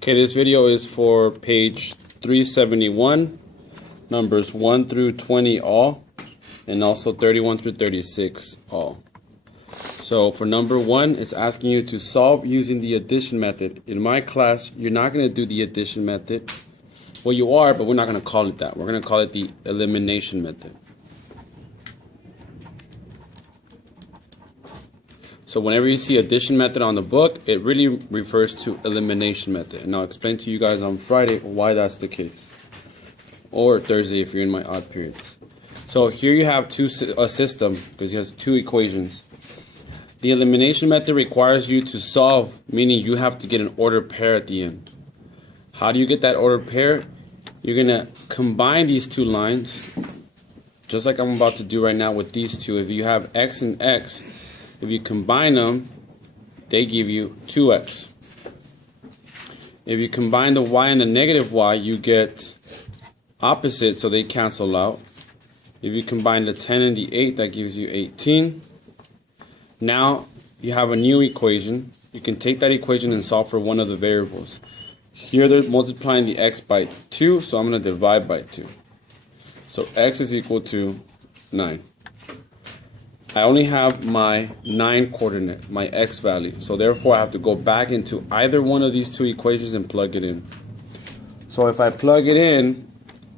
Okay, this video is for page 371, numbers 1 through 20 all, and also 31 through 36 all. So for number 1, it's asking you to solve using the addition method. In my class, you're not going to do the addition method. Well, you are, but we're not going to call it that. We're going to call it the elimination method. So whenever you see addition method on the book, it really refers to elimination method. And I'll explain to you guys on Friday why that's the case. Or Thursday if you're in my odd periods. So here you have a system, because it has two equations. The elimination method requires you to solve, meaning you have to get an ordered pair at the end. How do you get that ordered pair? You're going to combine these two lines, just like I'm about to do right now with these two. If you have x and x, if you combine them, they give you 2x. If you combine the y and the negative y, you get opposite, so they cancel out. If you combine the 10 and the 8, that gives you 18. Now you have a new equation. You can take that equation and solve for one of the variables. Here they're multiplying the x by 2, so I'm going to divide by 2. So x is equal to 9. I only have my 9 coordinate, my x value. So therefore I have to go back into either one of these two equations and plug it in. So if I plug it in,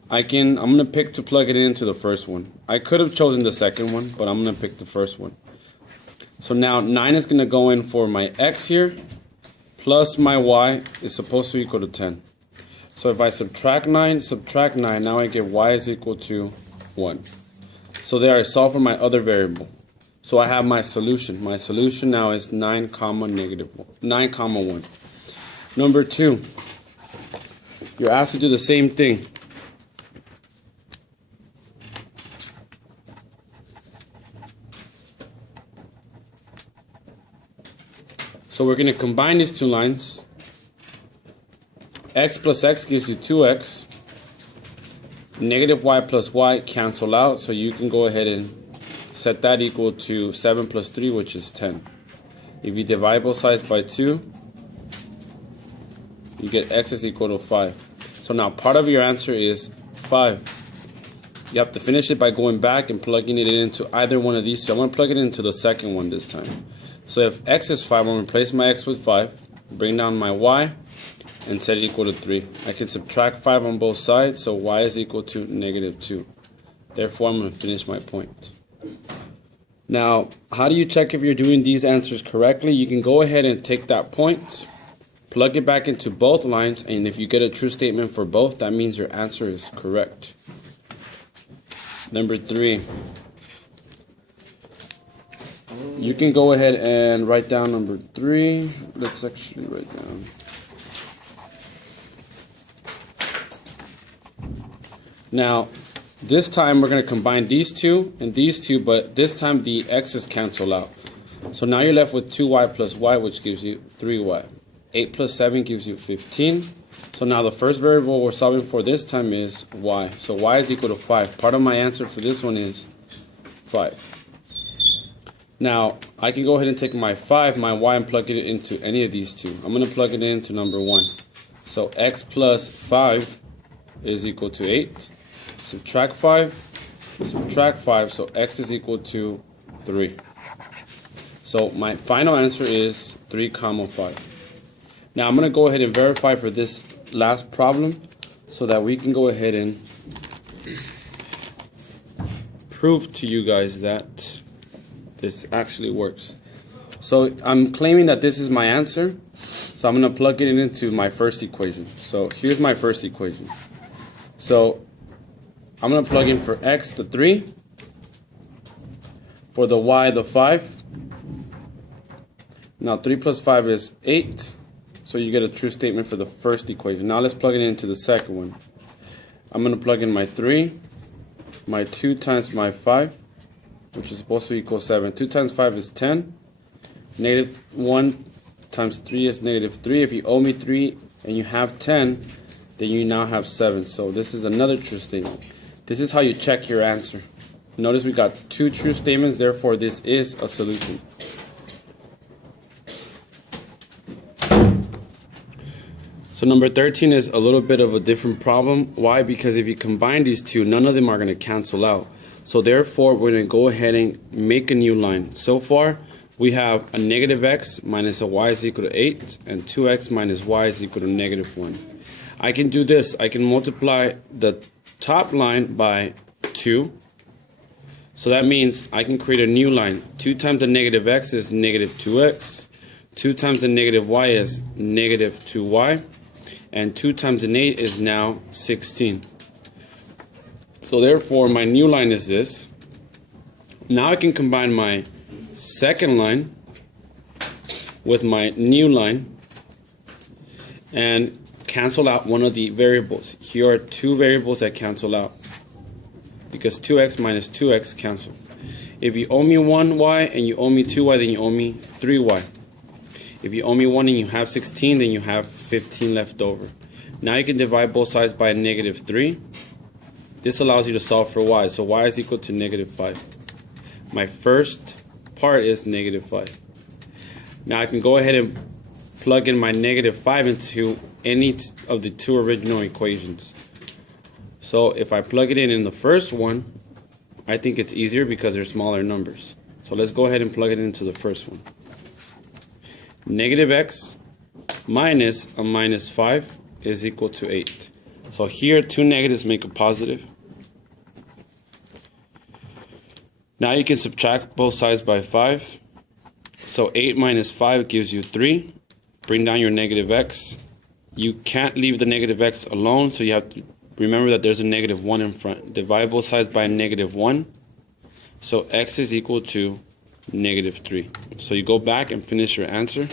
I'm going to pick to plug it into the first one. I could have chosen the second one, but I'm going to pick the first one. So now 9 is going to go in for my x here, plus my y is supposed to equal to 10. So if I subtract 9, now I get y is equal to 1. So there I solve for my other variable. So I have my solution. My solution now is 9 comma 1. Number 2, you're asked to do the same thing. So we're going to combine these two lines. X plus x gives you 2x. Negative y plus y cancel out, so you can go ahead and set that equal to 7 plus 3, which is 10. If you divide both sides by 2, you get x is equal to 5. So now part of your answer is 5. You have to finish it by going back and plugging it into either one of these two. I'm going to plug it into the second one this time. So if x is 5, I'm going to replace my x with 5, bring down my y, and set it equal to 3. I can subtract 5 on both sides, so y is equal to negative 2. Therefore, I'm going to finish my point. Now, how do you check if you're doing these answers correctly? You can go ahead and take that point, plug it back into both lines, and if you get a true statement for both, that means your answer is correct. Number 3. You can go ahead and write down number 3. Let's actually write down. Now, this time we're going to combine these two and these two, but this time the x's cancel out. So now you're left with 2y plus y, which gives you 3y. 8 plus 7 gives you 15. So now the first variable we're solving for this time is y. So y is equal to 5. Part of my answer for this one is 5. Now, I can go ahead and take my 5, my y, and plug it into any of these two. I'm going to plug it into number 1. So x plus 5 is equal to 8. Subtract 5, so x is equal to 3. So my final answer is 3 comma 5. Now I'm going to go ahead and verify for this last problem so that we can go ahead and prove to you guys that this actually works. So I'm claiming that this is my answer, so I'm going to plug it into my first equation. So here's my first equation. So I'm going to plug in for x the 3, for the y the 5. Now 3 plus 5 is 8, so you get a true statement for the first equation. Now let's plug it into the second one. I'm going to plug in my 3, my 2 times my 5, which is supposed to equal 7. 2 times 5 is 10. Negative 1 times 3 is negative 3. If you owe me 3 and you have 10, then you now have 7. So this is another true statement. This is how you check your answer. Notice we got 2 true statements, therefore this is a solution. So number 13 is a little bit of a different problem. Why? Because if you combine these two, none of them are going to cancel out. So therefore, we're going to go ahead and make a new line. So far, we have a negative x minus a y is equal to 8, and 2x minus y is equal to negative 1. I can do this. I can multiply the top line by 2. So that means I can create a new line. 2 times the negative x is negative 2x. 2 times the negative y is negative 2y. And 2 times an 8 is now 16. So therefore, my new line is this. Now I can combine my second line with my new line and cancel out one of the variables. Here are two variables that cancel out because 2x minus 2x cancel. If you owe me 1y and you owe me 2y, then you owe me 3y. If you owe me 1 and you have 16, then you have 15 left over. Now you can divide both sides by negative 3. This allows you to solve for y. So y is equal to negative 5. My first part is negative 5. Now I can go ahead and plug in my negative 5 into any of the two original equations. So if I plug it in the first one, I think it's easier because they're smaller numbers. So let's go ahead and plug it into the first one. Negative x minus a minus 5 is equal to 8. So here, two negatives make a positive. Now you can subtract both sides by 5. So 8 minus 5 gives you 3. Bring down your negative x. You can't leave the negative x alone, so you have to remember that there's a negative 1 in front. Divide both sides by negative 1. So x is equal to negative 3. So you go back and finish your answer.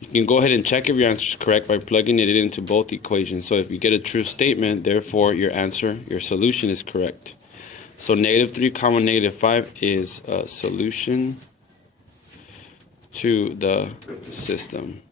You can go ahead and check if your answer is correct by plugging it into both equations. So if you get a true statement, therefore your answer, your solution is correct. So negative 3 comma negative 5 is a solution to the system.